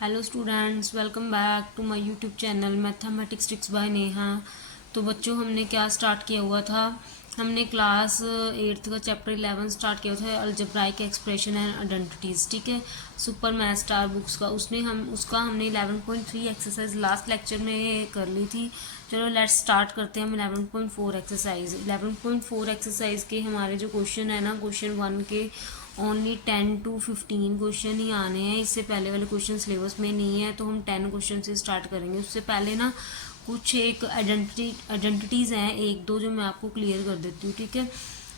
Hello students, welcome back to my YouTube channel mathematics tricks by Neha. तो बच्चों, हमने क्या स्टार्ट किया हुआ था? हमने क्लास 8th का चैप्टर 11 स्टार्ट किया था, अलजेब्राइक एक्सप्रेशन एंड आइडेंटिटीज। ठीक है, सुपर मैथ स्टार बुक्स का। हमने 11.3 एक्सरसाइज लास्ट लेक्चर में कर ली थी। चलो लेट्स स्टार्ट करते हैं हम 11.4 एक्सरसाइज। 11.4 एक्सरसाइज के हमारे जो क्वेश्चन है ना, क्वेश्चन 1 के ओनली 10 to 15 क्वेश्चन ही आने हैं। इससे पहले वाले क्वेश्चन सिलेबस में नहीं है, तो हम 10 क्वेश्चन से स्टार्ट करेंगे। उससे पहले ना कुछ एक आइडेंटिटीज़ हैं, एक दो, जो मैं आपको क्लियर कर देती हूँ। ठीक है,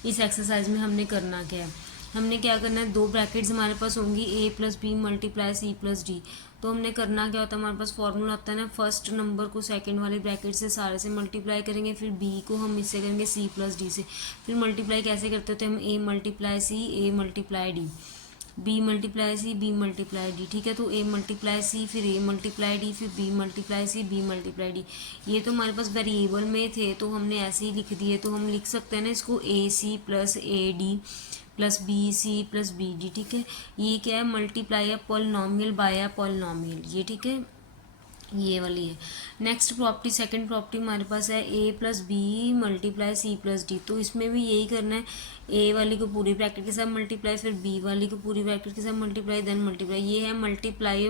इस एक्सरसाइज में हमने करना क्या है? हमने क्या करना है, दो ब्रैकेट्स हमारे पास होंगी, a plus B multiply C plus d. तो हमने करना क्या होता है, हमारे पास फॉर्मूला होता है ना, फर्स्ट नंबर को सेकंड वाले ब्रैकेट से सारे से मल्टीप्लाई करेंगे, फिर b को हम इससे करेंगे c प्लस डी से। फिर मल्टीप्लाई कैसे करते थे हम, a multiply C, a multiply D, B multiply C, B multiply D. ठीक है, तो a मल्टीप्लाई सी, फिर a मल्टीप्लाई डी, फिर b multiply C, b multiply D. ये तो हमारे पास वेरिएबल में थे, तो हमने ऐसे ही लिख दिए। तो हम लिख सकते हैं ना इसको, a c plus a d plus b c plus b d. ठीक है, ये क्या है, मल्टीप्लाई है पॉलिनॉमियल बाय है पॉलिनॉमियल, ये ठीक है, ये वाली है। नेक्स्ट प्रॉपर्टी, सेकंड प्रॉपर्टी हमारे पास है a plus B multiply C plus d. तो इसमें भी यही करना है, ए वाली को पूरी ब्रैकेट के साथ मल्टीप्लाई, फिर बी वाली को पूरी ब्रैकेट के साथ मल्टीप्लाई, देन मल्टीप्लाई। ये है मल्टीप्लाई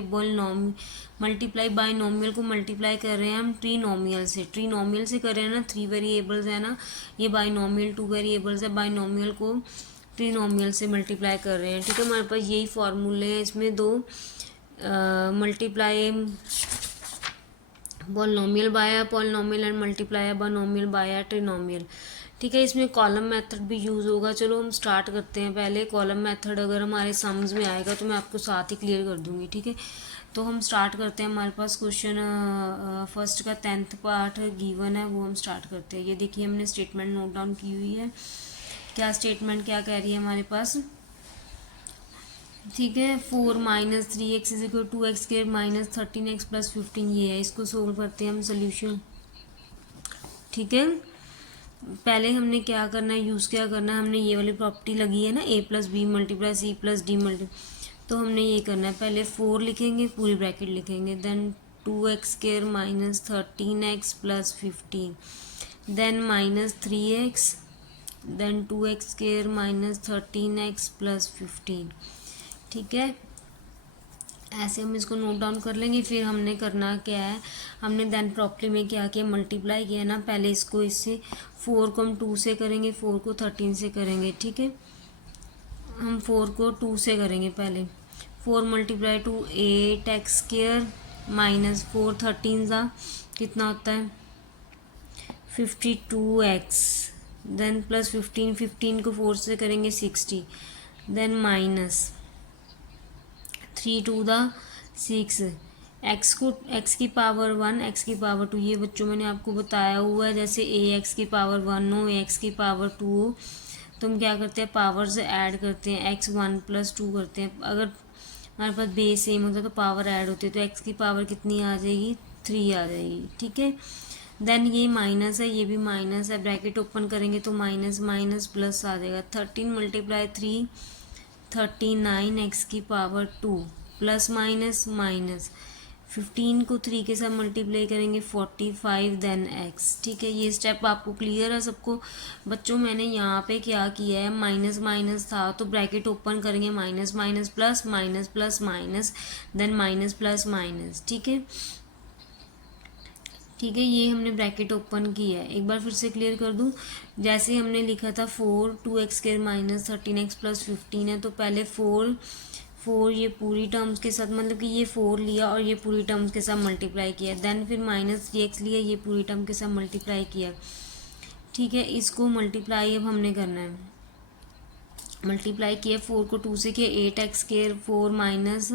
मल्टीप्लाई बाय नॉमियल को मल्टीप्लाई कर रहे हैं हम ट्रीनोमियल से। ट्रीनोमियल से कर रहे हैं ना, 3 वेरिएबल्स है ना, ये बाय नॉमियल 2 वेरिएबल्स है, बाय नॉमियल को ट्रीनोमियल से मल्टीप्लाई कर रहे हैं। ठीक है, हमारे पास यही फॉर्मूले हैं। इसमें दो multiply polynomial by polynomial and multiply binomial by trinomial. ठीक है, इसमें कॉलम मेथड भी यूज़ होगा। चलो हम स्टार्ट करते हैं। पहले कॉलम मेथड अगर हमारे समझ में आएगा तो मैं आपको साथ ही क्लियर कर दूंगी। ठीक है, तो हम स्टार्ट करते हैं। हमारे पास क्वेश्चन फर्स्ट का 10th पार्ट गिवन है, वो हम स्टार्ट करते हैं। ये देखिए, हमने स्टेटमेंट नोट डाउन की हुई है। क्या स्टेटमेंट क्या कह रही है हमारे पास? ठीक है, 4 minus 3x is equal 2x² minus 13x plus 15, ये है। इसको सोल्व करते हैं हम सोल्यूशन। ठीक है, पहले हमने क्या करना है, यूज़ क्या करना है, हमने ये वाली प्रॉपर्टी लगी है ना, a plus B multiply C plus D multi. तो हमने ये करना है, पहले 4 लिखेंगे, पूरी ब्रैकेट लिखेंगे, then 2x² minus 13x plus 15, then minus 3x, then 2x² minus 13x plus 15। ठीक है, ऐसे हम इसको नोट डाउन कर लेंगे। फिर हमने करना क्या है, हमने देन प्रॉपर्टी में क्या किया, मल्टीप्लाई किया ना। पहले इसको इससे 4 को हम 2 से करेंगे, 4 को 13 से करेंगे। ठीक है, हम 4 को 2 से करेंगे पहले। 4 मल्टीप्लाई 2 8x² माइनस 4 13 ज़ा कितना होता है 52x, देन प्लस 15, 15 को 4 से करेंगे 60, then minus 3 to the 6, x को एक्स की पावर 1 एक्स की पावर 2। ये बच्चों मैंने आपको बताया हुआ है, जैसे ए एक्स की पावर 1 हो, एक्स की पावर 2 हो, तो हम क्या करते हैं, पावर से ऐड करते हैं, एक्स 1 प्लस 2 करते हैं। अगर हमारे पास बेस सेम होता है तो पावर ऐड होती है, तो एक्स की पावर कितनी आ जाएगी, 3 आ जाएगी। ठीक है, देन ये माइनस है, ये भी माइनस है, ब्रैकेट ओपन करेंगे तो माइनस माइनस प्लस आ जाएगा। 13 मल्टीप्लाई 3 39 एक्स की पावर 2 प्लस माइनस माइनस 15 को 3 के साथ मल्टीप्लाई करेंगे 45, देन एक्स। ठीक है, ये स्टेप आपको क्लियर है सबको? बच्चों, मैंने यहाँ पे क्या किया है, माइनस माइनस था तो ब्रैकेट ओपन करेंगे, minus minus plus minus plus minus, then minus plus minus. ठीक है, ठीक है, ये हमने ब्रैकेट ओपन किया है। एक बार फिर से क्लियर कर दूं, जैसे हमने लिखा था 4 2x² माइनस 13x प्लस 15 है, तो पहले 4 ये पूरी टर्म्स के साथ, मतलब कि ये 4 लिया और ये पूरी टर्म्स के साथ मल्टीप्लाई किया, देन फिर माइनस 3x लिया, ये पूरी टर्म के साथ मल्टीप्लाई किया। ठीक है, इसको मल्टीप्लाई अब हमने करना है, मल्टीप्लाई किया, 4 को 2 से किया, 8x² 4 minus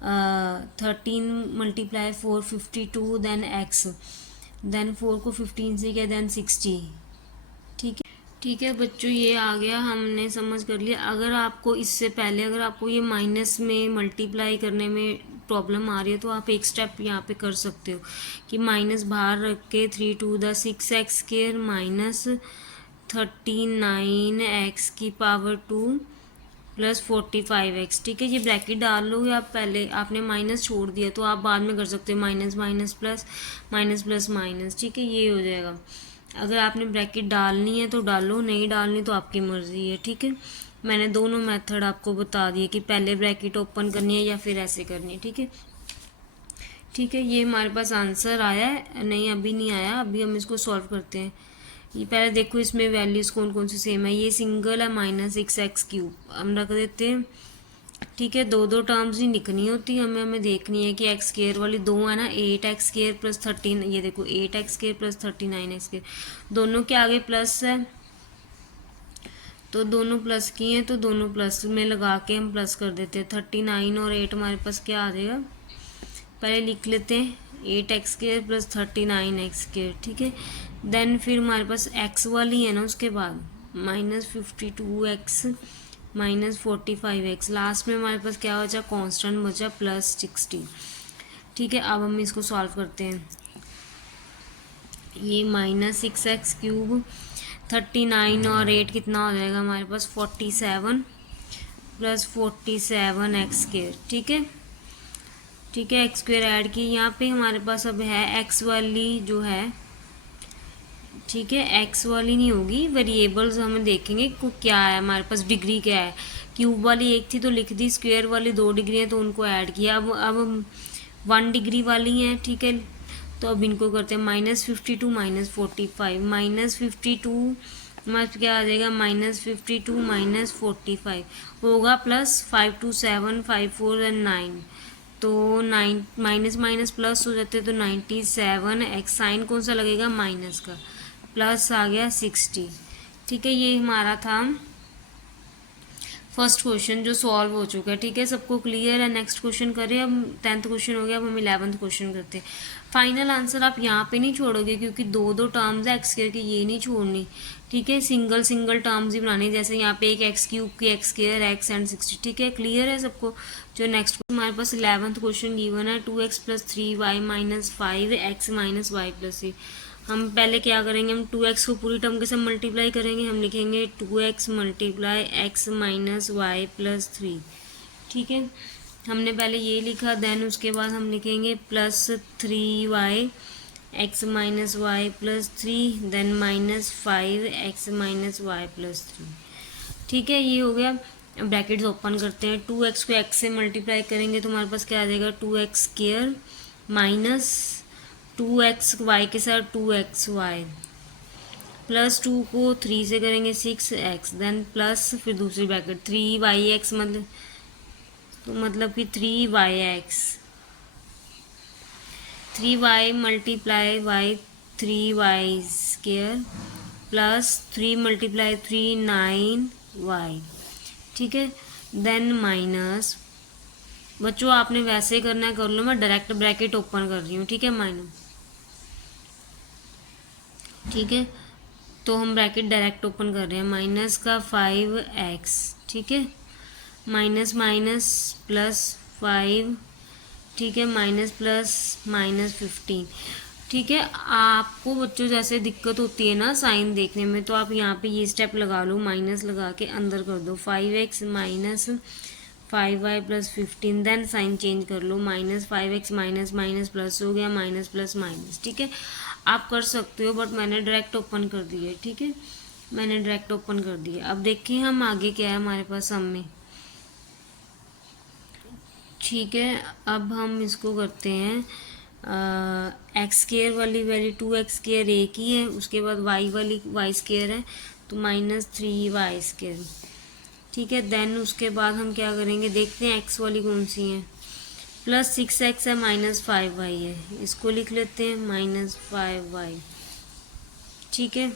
13 multiply 4 52, then x, then 4 को 15 से किया, देन 60। ठीक है, ठीक है बच्चों, ये आ गया, हमने समझ कर लिया। अगर आपको इससे पहले, अगर आपको ये माइनस में मल्टीप्लाई करने में प्रॉब्लम आ रही है, तो आप एक स्टेप यहाँ पे कर सकते हो कि माइनस बाहर रख के 3 to the 6x² minus 39 x की पावर 2 प्लस 45x। ठीक है, ये ब्रैकेट डाल लो या पहले आपने माइनस छोड़ दिया तो आप बाद में कर सकते हो minus minus plus minus plus minus. ठीक है, ये हो जाएगा। अगर आपने ब्रैकेट डालनी है तो डालो, नहीं डालनी तो आपकी मर्ज़ी है। ठीक है, मैंने दोनों मेथड आपको बता दिए कि पहले ब्रैकेट ओपन करनी है या फिर ऐसे करनी है। ठीक है, ठीक है, ये हमारे पास आंसर आया है, नहीं अभी नहीं आया, अभी हम इसको सॉल्व करते हैं। ये पहले देखो इसमें वैल्यूज़ कौन कौन सी सेम है। ये सिंगल है -6x³ हम रख देते हैं। ठीक है, दो दो टर्म्स ही लिखनी होती है हमें देखनी है कि एक्स स्क्र वाली दो है ना, 8x² + 13, ये देखो 8x² + 39x², दोनों के आगे प्लस है तो दोनों प्लस की हैं तो दोनों प्लस में लगा के हम प्लस कर देते हैं। 39 और 8 हमारे पास क्या आ जाएगा, पहले लिख लेते हैं 8x² + 39x²। ठीक है, देन फिर हमारे पास x वाली है ना, उसके बाद -52x -45x, लास्ट में हमारे पास क्या बचा, कांस्टेंट बचा +60। ठीक है, अब हम इसको सॉल्व करते हैं। ये -6x³ 39 और 8 कितना हो जाएगा हमारे पास 47 + 47x²। ठीक है, ठीक है, x² ऐड की, यहाँ पे हमारे पास अब है x वाली जो है। ठीक है, x वाली नहीं होगी, वेरिएबल्स हमें देखेंगे को क्या है हमारे पास, डिग्री क्या है। क्यूब वाली एक थी तो लिख दी, स्क्वायर वाली 2 डिग्री है तो उनको ऐड किया। अब 1 डिग्री वाली हैं। ठीक है, तो अब इनको करते हैं -52 -45, -52 हमारे क्या आ जाएगा, -52 -45 होगा प्लस 5 2 7 5 4 एंड 9, तो 9 माइनस माइनस प्लस हो जाते तो 97, एक्स साइन कौन सा लगेगा, माइनस का, प्लस आ गया 60। ठीक है, ये हमारा था फर्स्ट क्वेश्चन जो सॉल्व हो चुका है। ठीक है, सबको क्लियर है। नेक्स्ट क्वेश्चन करें, अब 10th क्वेश्चन हो गया, अब हम 11th क्वेश्चन करते हैं। फाइनल आंसर आप यहाँ पे नहीं छोड़ोगे क्योंकि दो दो टर्म्स है x² की, ये नहीं छोड़नी। ठीक है, सिंगल सिंगल टर्म्स ही बनानी, जैसे यहाँ पे एक x³ की x² x एंड 60। ठीक है, क्लियर है सबको। जो नेक्स्ट हमारे पास 11th क्वेश्चन गिवन है, 2x + 3y - 5x - y + 3। हम पहले क्या करेंगे, हम 2x को पूरी टर्म के साथ मल्टीप्लाई करेंगे, हम लिखेंगे 2x × x - y + 3। ठीक है, हमने पहले ये लिखा, देन उसके बाद हम लिखेंगे +3y x - y + 3, then -5x - y + 3। ठीक है, ये हो गया। ब्रैकेट्स ओपन करते हैं, 2x को x से मल्टीप्लाई करेंगे तो हमारे पास क्या आ जाएगा, 2x² माइनस 2x y के साथ 2xy +2 को 3 से करेंगे 6x, देन प्लस फिर दूसरी ब्रैकेट 3yx, मतलब कि 3yx, 3y × y 3y² plus 3 × 3 9y। ठीक है, देन माइनस, बच्चों आपने वैसे करना है कर लो, मैं डायरेक्ट ब्रैकेट ओपन कर रही हूँ। ठीक है, माइनस, ठीक है, तो हम ब्रैकेट डायरेक्ट ओपन कर रहे हैं, माइनस का 5x। ठीक है, माइनस माइनस +5। ठीक है, माइनस प्लस -15। ठीक है, आपको बच्चों जैसे दिक्कत होती है ना साइन देखने में, तो आप यहाँ पे ये स्टेप लगा लो, माइनस लगा के अंदर कर दो, 5x - 5y + 15, then sign change कर लो, -5x माइनस माइनस प्लस हो गया, माइनस प्लस माइनस। ठीक है, आप कर सकते हो बट मैंने डायरेक्ट ओपन कर दिया है। ठीक है, मैंने डायरेक्ट ओपन कर दिया। अब देखिए हम आगे क्या है हमारे पास सम में। ठीक है, अब हम इसको करते हैं, x² वाली वैल्यू 2x² एक ही है, उसके बाद y वाली y² है तो -3y²। ठीक है, देन उसके बाद हम क्या करेंगे, देखते हैं x वाली कौन सी है, +6x है -5y है, इसको लिख लेते हैं -5y। ठीक है,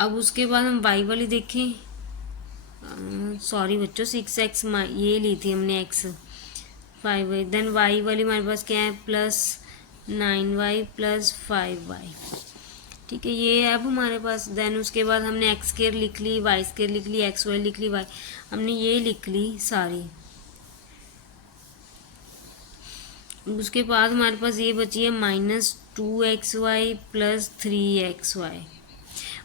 अब उसके बाद हम y वाली देखें, सॉरी बच्चों 6x ये ली थी हमने, x 5y, देन y वाली हमारे पास क्या है, +9y + 5y। ठीक है, ये है अब हमारे पास। देन उसके बाद हमने x² लिख ली, y² लिख ली, xy लिख ली, y हमने ये लिख ली सारी। उसके बाद हमारे पास ये बची है -2xy + 3xy।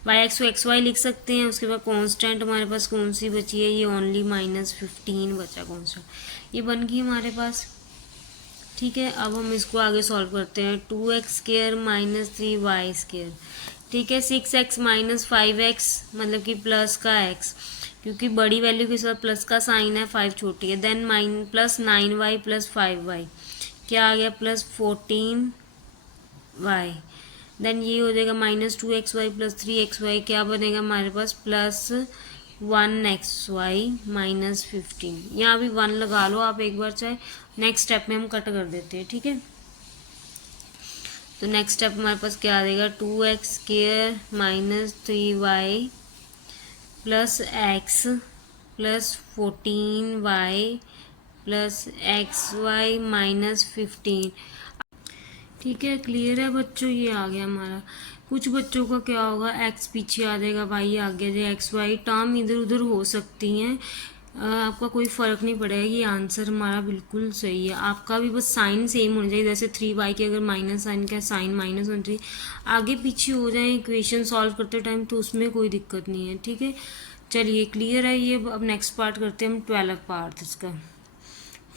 वाई एक्स को एक्स वाई लिख सकते हैं। उसके बाद कांस्टेंट हमारे पास कौन सी बची है, ये ओनली -15 बचा कांस्टेंट, ये बन गई हमारे पास। ठीक है, अब हम इसको आगे सॉल्व करते हैं। 2x² - 3y²। ठीक है, 6x - 5x मतलब कि प्लस का x, क्योंकि बड़ी वैल्यू के साथ प्लस का साइन है, 5 छोटी है। देन +9y + 5y क्या आ गया, +14y। देन ये हो जाएगा -2xy + 3xy, क्या बनेगा हमारे पास, +1xy - 15। यहाँ भी 1 लगा लो आप एक बार चाहे। नेक्स्ट स्टेप में हम कट कर देते हैं। ठीक है, तो नेक्स्ट स्टेप हमारे पास क्या आ जाएगा, 2x² - 3y + x + 14y + xy - 15। ठीक है, क्लियर है बच्चों, ये आ गया हमारा। कुछ बच्चों का क्या होगा, एक्स पीछे आ जाएगा, वाई आगे आ जाएगा, एक्स वाई टर्म इधर उधर हो सकती हैं। आपका कोई फ़र्क नहीं पड़ेगा, ये आंसर हमारा बिल्कुल सही है। आपका भी बस साइन सेम होना चाहिए, जैसे 3y के अगर माइनस साइन का साइन माइनस होना चाहिए, आगे पीछे हो जाए इक्वेशन सॉल्व करते टाइम तो उसमें कोई दिक्कत नहीं है। ठीक है, चलिए क्लियर है ये। अब नेक्स्ट पार्ट करते हैं हम, 12 पार्ट इसका।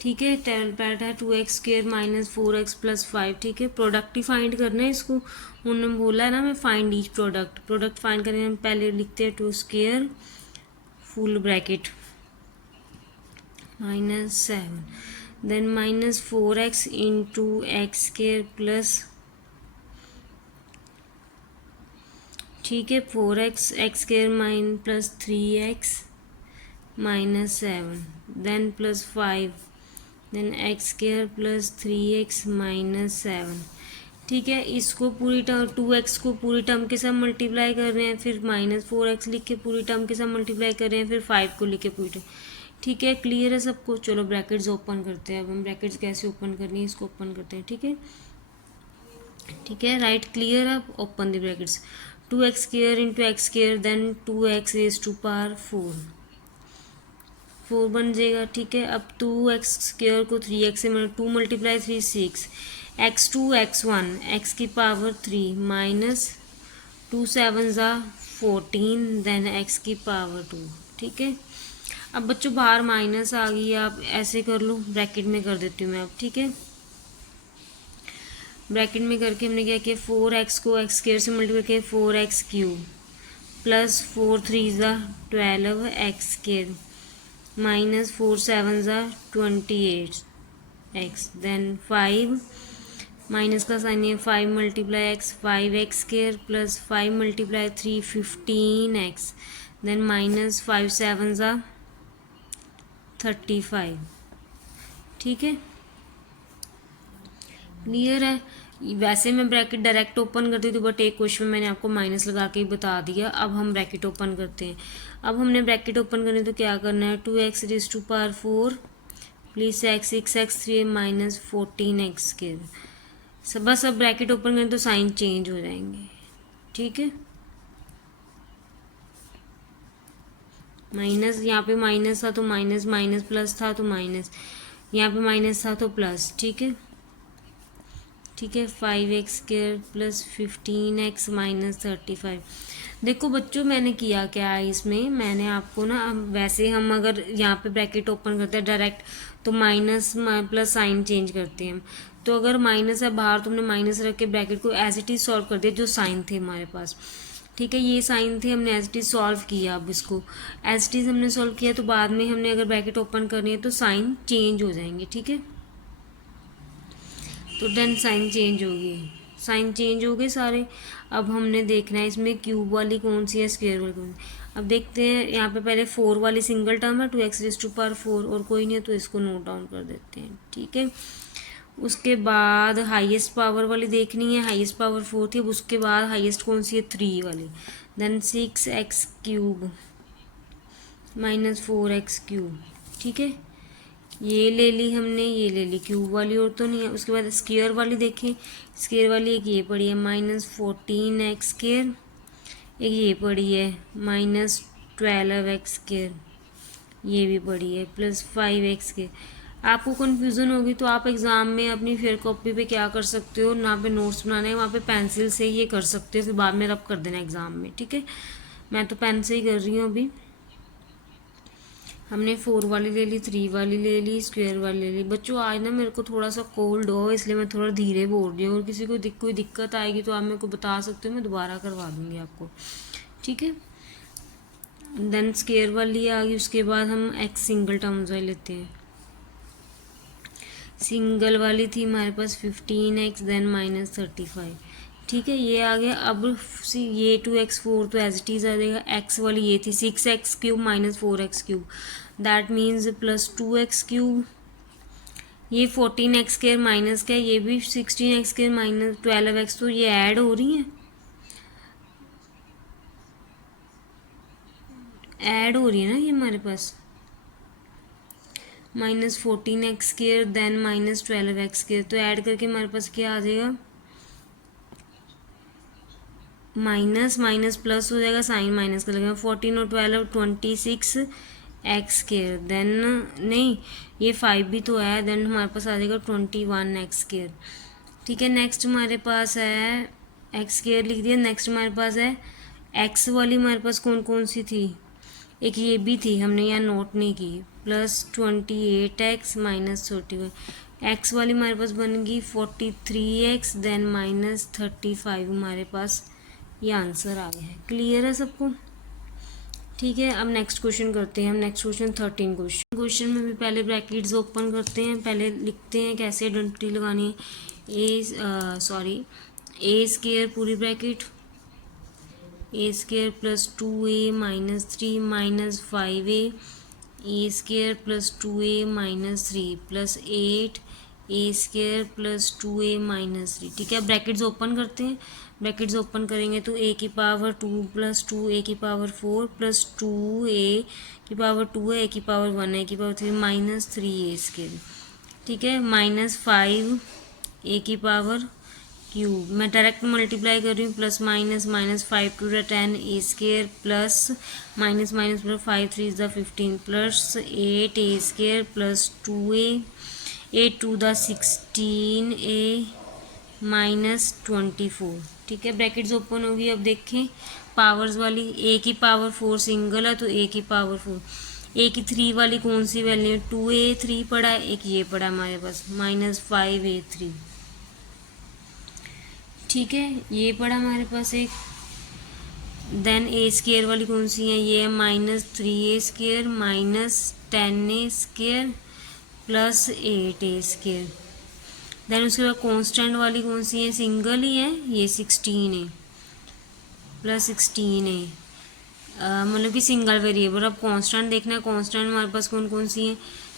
ठीक है, 12 पार्ट है 2x² - 4x + 5। ठीक है, प्रोडक्ट ही फाइंड करना है इसको। उन्होंने बोला है ना, मैं फाइंड ईच प्रोडक्ट फाइंड करने हम पहले लिखते हैं 2² full bracket -7, then -4x × x² plus, ठीक है, 4x x² + 3x - 7, then +5, then x² + 3x - 7। ठीक है, इसको पूरी टर्म 2x को पूरी टर्म के साथ मल्टीप्लाई कर रहे हैं, फिर -4x लिख के पूरी टर्म के साथ मल्टीप्लाई कर रहे हैं, फिर 5 को लिख के पूरी टर्म। ठीक है, क्लियर है सबको। चलो ब्रैकेट्स ओपन करते हैं। अब हम ब्रैकेट्स कैसे ओपन करनी है, इसको ओपन करते हैं। ठीक है, ठीक है, राइट, क्लियर। अब open the brackets, 2x² × x², then 2x⁴ 4 बन जाएगा। ठीक है, अब 2x² को 3x से 2 × 3 6, x2 x1 x³ -2 7 14, then x³। ठीक है, अब बच्चों बाहर माइनस आ गई है, आप ऐसे कर लो, ब्रैकेट में कर देती हूँ मैं अब। ठीक है, ब्रैकेट में करके हमने क्या किया, 4x को x² से मल्टीप्लाई किया, 4x³ + 4 3 12 x² -4 7 28 x, then 5 minus का साइन है, 5 × x 5x² + 5 × 3 15x, देन -5 7 35। ठीक है, क्लियर है। वैसे मैं ब्रैकेट डायरेक्ट ओपन करती थी, बट एक क्वेश्चन में मैंने आपको माइनस लगा के ही बता दिया। अब हम ब्रैकेट ओपन करते हैं। अब हमने ब्रैकेट ओपन करनी तो क्या करना है, 2x⁴ plus x 6x3 - 14x²। सब बस अब ब्रैकेट ओपन करें तो साइन चेंज हो जाएंगे। ठीक है, माइनस, यहाँ पे माइनस था तो माइनस, माइनस प्लस था तो माइनस, यहाँ पे माइनस था तो प्लस। ठीक है, ठीक है, 5x² + 15x - 35। देखो बच्चों, मैंने किया क्या है इसमें, मैंने आपको ना, वैसे हम अगर यहाँ पे ब्रैकेट ओपन करते हैं डायरेक्ट तो माइनस प्लस साइन चेंज करते हैं। तो अगर माइनस है बाहर तो हमने माइनस रख के ब्रैकेट को एज इट इज सॉल्व कर दिया, जो साइन थे हमारे पास। ठीक है, ये साइन थे, हमने एज इट इज सॉल्व किया। अब इसको एज इट इज हमने सॉल्व किया तो बाद में हमने अगर ब्रैकेट ओपन करनी है तो साइन चेंज हो जाएंगे। ठीक है, तो देन साइन चेंज होगी, साइन चेंज हो गए सारे। अब हमने देखना है इसमें क्यूब वाली कौन सी है, स्क्वायर वाली कौन सी। अब देखते हैं, यहाँ पे पहले 4 वाली सिंगल टर्म है, 2x⁴ और कोई नहीं है तो इसको नोट डाउन कर देते हैं। ठीक है, उसके बाद हाईएस्ट पावर वाली देखनी है, हाईएस्ट पावर 4 थी। अब उसके बाद हाईएस्ट कौन सी है, 3 वाली। Then 6x³ - 4x³। ठीक है, ये ले ली हमने, ये ले ली, क्यूब वाली और तो नहीं है। उसके बाद स्क्वायर वाली देखें, स्क्वायर वाली एक ये पड़ी है -14x², एक ये पड़ी है -12x², ये भी पड़ी है +5x²। आपको कन्फ्यूज़न होगी तो आप एग्ज़ाम में अपनी फेयर कॉपी पे क्या कर सकते हो, ना पे नोट्स बनाने हैं, वहाँ पे पेंसिल से ये कर सकते हो, फिर बाद में रब कर देना एग्ज़ाम में, ठीक है। मैं तो पेन से ही कर रही हूँ अभी। हमने 4 वाली ले ली, 3 वाली ले ली, स्क्वायर वाली ले ली। बच्चों आज ना मेरे को थोड़ा सा कोल्ड हो, इसलिए मैं थोड़ा धीरे बोल रही हूँ, और किसी को कोई दिक्कत आएगी तो आप मेरे को बता सकते हो, मैं दोबारा करवा दूँगी आपको, ठीक है। देन स्क्वायर वाली आ गई, उसके बाद हम एक्स सिंगल टर्म्स वाली लेते हैं। सिंगल वाली थी हमारे पास 15x देन -35, ठीक है, ये आ गया। अब ये 2x4 तो एज इट इज़ आ जाएगा। एक्स वाली ये थी 6x³ -4x³ that means +2x³। ये 14x² माइनस का, ये भी 16x² -12x, तो ये ऐड हो रही हैं, ऐड हो रही है ना ये हमारे पास। -14x² देन -12x², तो ऐड करके हमारे पास क्या आ जाएगा, माइनस माइनस प्लस हो जाएगा, साइन माइनस का लगेगा। 14 और 12 26x², देन नहीं ये 5 भी तो है, देन हमारे पास आ जाएगा 21x², ठीक है। नेक्स्ट हमारे पास है x² लिख दिया। नेक्स्ट हमारे पास है x वाली, हमारे पास कौन कौन सी थी, एक ये भी थी, हमने यहाँ नोट नहीं की, +28x -31। एक्स वाली हमारे पास बन गई 43x देन -35, हमारे पास ये आंसर आ गया है। क्लियर है सबको, ठीक है। अब नेक्स्ट क्वेश्चन करते हैं हम। नेक्स्ट क्वेश्चन 13 क्वेश्चन में भी पहले ब्रैकेट्स ओपन करते हैं, पहले लिखते हैं कैसे आइडेंटिटी लगानी है। a² पूरी bracket, a² +2a -3 -5a, a² +2a -3 +8 a² +2a -3, ठीक है। ब्रैकेट्स ओपन करते हैं। ब्रैकेट्स ओपन करेंगे तो a⁻2 +2 a⁻4 +2 a⁻2 है, a⁻1 है, a⁻3 -3a², ठीक है। -5 a⁻³ मैं डायरेक्ट मल्टीप्लाई कर रही हूँ, +- -5 to the 10 a² plus -+5 3 is the 15 +8 a² +2a 8 to the 16a -24, ठीक है। ब्रैकेट्स ओपन होगी। अब देखें पावर्स वाली, a⁻4 सिंगल है तो a⁻4, a⁻3 वाली कौन सी वैल्यू है, 2a3 पड़ा है, एक ये पड़ा हमारे पास -5a3, ठीक है, ये पड़ा हमारे पास एक। देन a² वाली कौन सी है, ये है -3a² -10a² +8a²। देन उसके बाद कांस्टेंट वाली कौन सी है, सिंगल ही है, ये 16 है +16 है, मतलब कि सिंगल वेरिएबल। अब कांस्टेंट देखना है, कांस्टेंट हमारे पास कौन कौन सी है,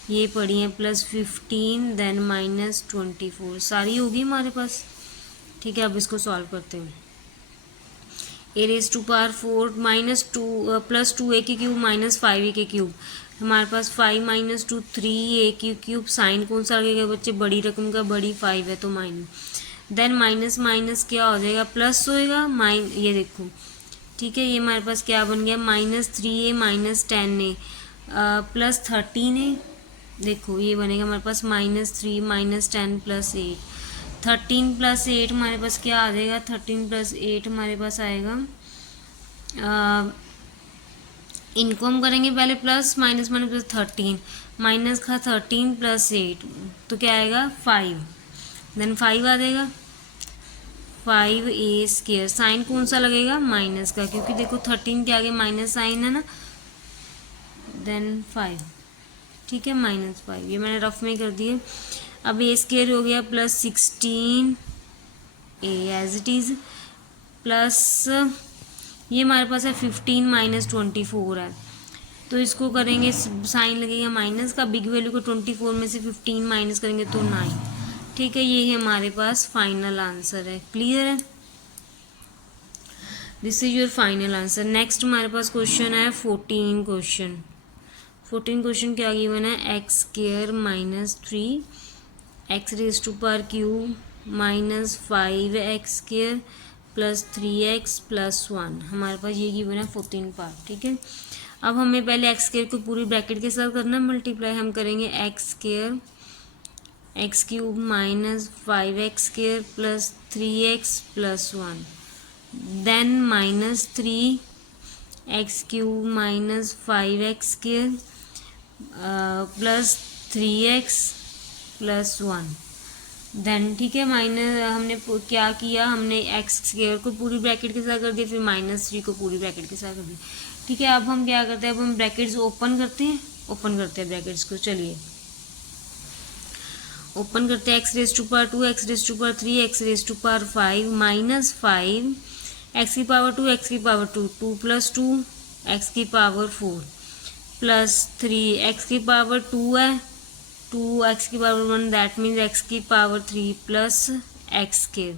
ये पड़ी है +15 देन -24, सारी होगी हमारे पास, ठीक है। अब इसको सॉल्व करते हैं। a⁴ -2 +2a³ -5a³, हमारे पास 5 - 2 3a³, साइन कौन सा लगेगा बच्चे, बड़ी रकम का, बड़ी 5 है तो माइनस, देन माइनस माइनस क्या हो जाएगा, प्लस होएगा, ये देखो, ठीक है। ये हमारे पास क्या बन गया, -3a -10a +13a, देखो ये बनेगा हमारे पास -3 -10 +8, 13 + 8 हमारे पास क्या आ जाएगा, 13 + 8 हमारे पास आएगा, इनको हम करेंगे पहले प्लस माइनस माइनस +13, माइनस का 13 + 8 तो क्या आएगा 5, देन 5 आ जाएगा, 5a², साइन कौन सा लगेगा, माइनस का, क्योंकि देखो 13 के आगे माइनस साइन है ना, देन 5, ठीक है, -5, ये मैंने रफ में कर दिए। अब a² हो गया +16a as it is, plus ये हमारे पास है 15 - 24 है, तो इसको करेंगे, साइन लगेगा माइनस का, बिग वैल्यू को 24 में से 15 माइनस करेंगे तो 9, ठीक है। ये है हमारे पास फाइनल आंसर है। क्लियर है, this is your final answer. Next हमारे पास क्वेश्चन है 14 क्वेश्चन। 14 क्वेश्चन क्या गिवन है, x² -3 x⁻³ -5x² +3x +1, हमारे पास ये गिवन है 14 पार्ट, ठीक है। अब हमें पहले x² को पूरी ब्रैकेट के साथ करना है मल्टीप्लाई, हम करेंगे x² x cube minus 5x² plus 3x plus 1, then minus 3x³ minus 5x² plus 3x plus 1, then ठीक है माइनस हमने क्या किया, हमने x² को पूरी ब्रैकेट के साथ कर दिया, फिर -3 को पूरी ब्रैकेट के साथ कर दिया। ठीक है, अब हम क्या करते हैं, अब हम ब्रैकेट्स ओपन करते हैं ब्रैकेट्स को। चलिए ओपन करते हैं, x² 2 x³ 3 x³ 5 minus 5 x⁻², x⁻², 2 + 2 x⁻4 plus 3 x⁻2 है, 2 x⁻1, that means x⁻3 plus x²।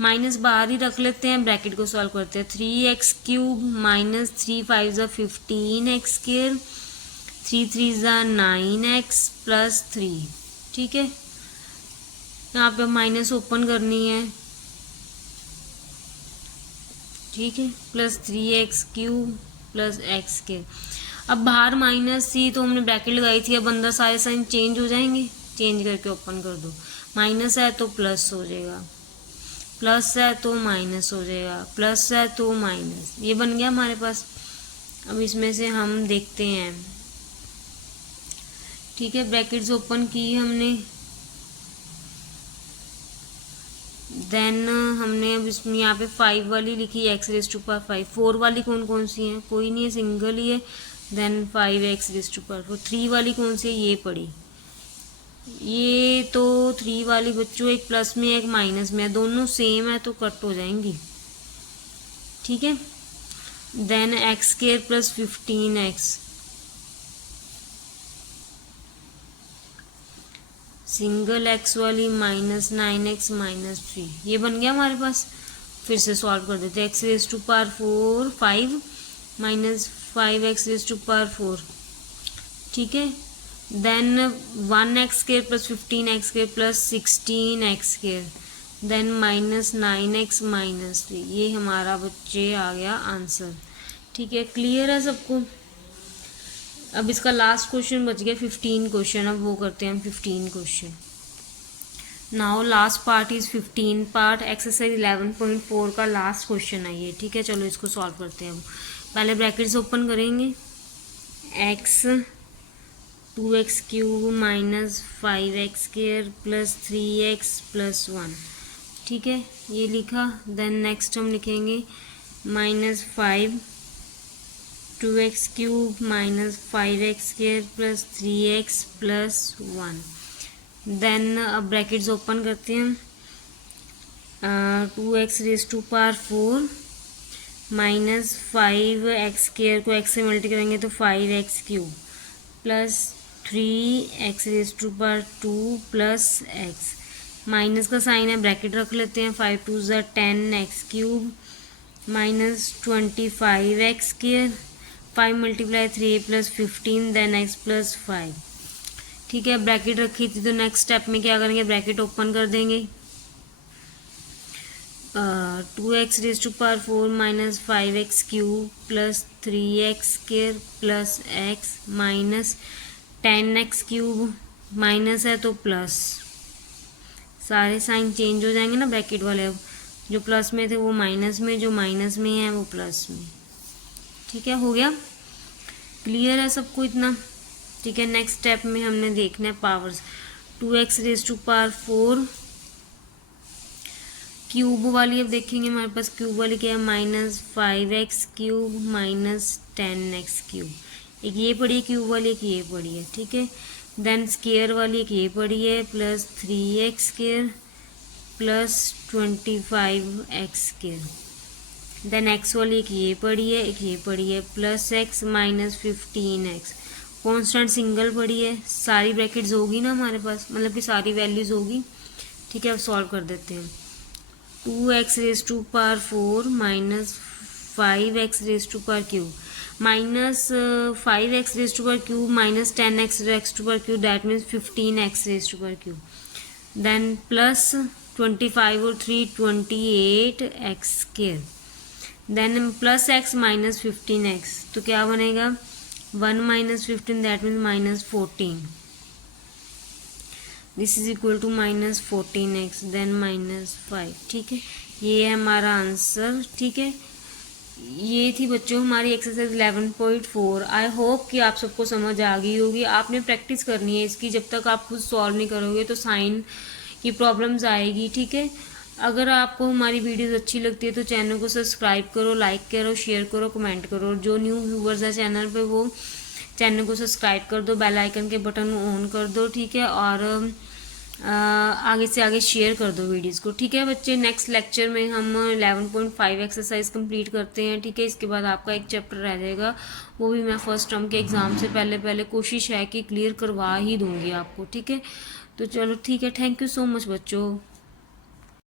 Minus बाहर ही रख लेते हैं, ब्रैकेट को सॉल्व करते हैं। 3x³ minus 3 5 = 15x², 3 3 = 9x plus 3। ठीक है, यहाँ पे माइनस ओपन करनी है। ठीक है, प्लस 3x³ प्लस x²। अब बाहर -c तो हमने ब्रैकेट लगाई थी, अब अंदर सारे साइन चेंज हो जाएंगे, चेंज करके ओपन कर दो। माइनस है तो प्लस हो जाएगा, प्लस है तो माइनस हो जाएगा, प्लस है तो माइनस, ये बन गया हमारे पास। अब इसमें से हम देखते हैं। ठीक है, ब्रैकेट्स ओपन की हमने, देन हमने अब इसमें यहाँ पे 5 वाली लिखी, x⁻5। 4 वाली कौन कौन सी है, कोई नहीं है, सिंगल ही है। Then 5x⁻4। 3 वाली कौन सी है, ये पड़ी, ये तो 3 वाली बच्चों एक प्लस में एक माइनस में है, दोनों सेम है तो कट हो जाएंगी। ठीक है, then x² plus 15x, single x वाली माइनस 9x माइनस 3, ये बन गया हमारे पास। फिर से सॉल्व कर देते हैं। x⁻4 5 minus 5x⁻4। ठीक है, then 1x² plus 15x² plus 16x², then minus 9x minus 3, ये हमारा बच्चे आ गया आंसर। ठीक है, क्लियर है सबको। अब इसका लास्ट क्वेश्चन बच गया 15 क्वेश्चन, अब वो करते हैं हम 15 question. Now last part is 15 part, exercise 11.4 का लास्ट क्वेश्चन है ये। ठीक है, चलो इसको सॉल्व करते हैं। पहले ब्रैकेट्स ओपन करेंगे, x 2x³ minus 5x² plus 3x plus 1। ठीक है, ये लिखा। देन नेक्स्ट हम लिखेंगे -5 2x³ minus 5x² plus 3x plus 1। Then अब ब्रैकेट्स ओपन करते हैं, 2x⁻4 माइनस 5x² को x से मल्टी करेंगे तो 5x³ plus 3x⁻2 plus x। Minus का साइन है, ब्रैकेट रख लेते हैं। 5 2 = 10 x³ minus 25x², 5 × 3 plus 15, then x plus 5। ठीक है, ब्रैकेट रखी थी तो नेक्स्ट स्टेप में क्या करेंगे, ब्रैकेट ओपन कर देंगे। 2x⁻4 minus 5x³ plus 3x² plus x minus 10x³ minus है तो प्लस, सारे साइन चेंज हो जाएंगे ना ब्रैकेट वाले। अब जो प्लस में थे वो माइनस में, जो माइनस में है वो प्लस में। ठीक है, हो गया, क्लियर है सबको इतना। ठीक है, नेक्स्ट स्टेप में हमने देखना है पावर्स। 2x⁻4 क्यूब वाली अब देखेंगे, हमारे पास क्यूब वाली क्या है, -5x³ माइनस 10x³। एक ये पड़ी है क्यूब वाली, एक ये पड़ी है। ठीक है, देन स्केयर वाली एक ये पड़ी है, plus 3x² plus 25x²। Then x वाली एक ये पड़ी है, एक ये पड़ी है, plus x minus 15x। Constant single पड़ी है, सारी ब्रैकेट्स होगी ना हमारे पास, मतलब कि सारी वैल्यूज़ होगी। ठीक है, अब सॉल्व कर देते हैं। 2x⁻4 minus 5x⁻³ minus 5x⁻³ minus 10x⁻³ that means 15x⁻³। Then plus 25 और 3 28x²। Then plus x minus 15x, तो क्या बनेगा 1 minus 15 that means -14। This is equal to -14x then -5। ठीक है, ये है हमारा आंसर। ठीक है, ये थी बच्चों हमारी एक्सरसाइज 11.4। आई होप कि आप सबको समझ आ गई होगी। आपने प्रैक्टिस करनी है इसकी, जब तक आप खुद सॉल्व नहीं करोगे तो साइन की प्रॉब्लम्स आएगी। ठीक है, अगर आपको हमारी वीडियोस अच्छी लगती है तो चैनल को सब्सक्राइब करो, लाइक करो, शेयर करो, कमेंट करो। जो न्यू व्यूवर्स है चैनल पे वो चैनल को सब्सक्राइब कर दो, बेल आइकन के बटन ऑन कर दो। ठीक है, और आगे से आगे शेयर कर दो वीडियोस को। ठीक है बच्चे, नेक्स्ट लेक्चर में हम 11.5 एक्सरसाइज कंप्लीट करते हैं। ठीक है, इसके बाद आपका एक चैप्टर रह जाएगा, वो भी मैं फर्स्ट टर्म के एग्ज़ाम से पहले पहले कोशिश है कि क्लियर करवा ही दूंगी आपको। ठीक है, तो चलो ठीक है, थैंक यू सो मच बच्चों।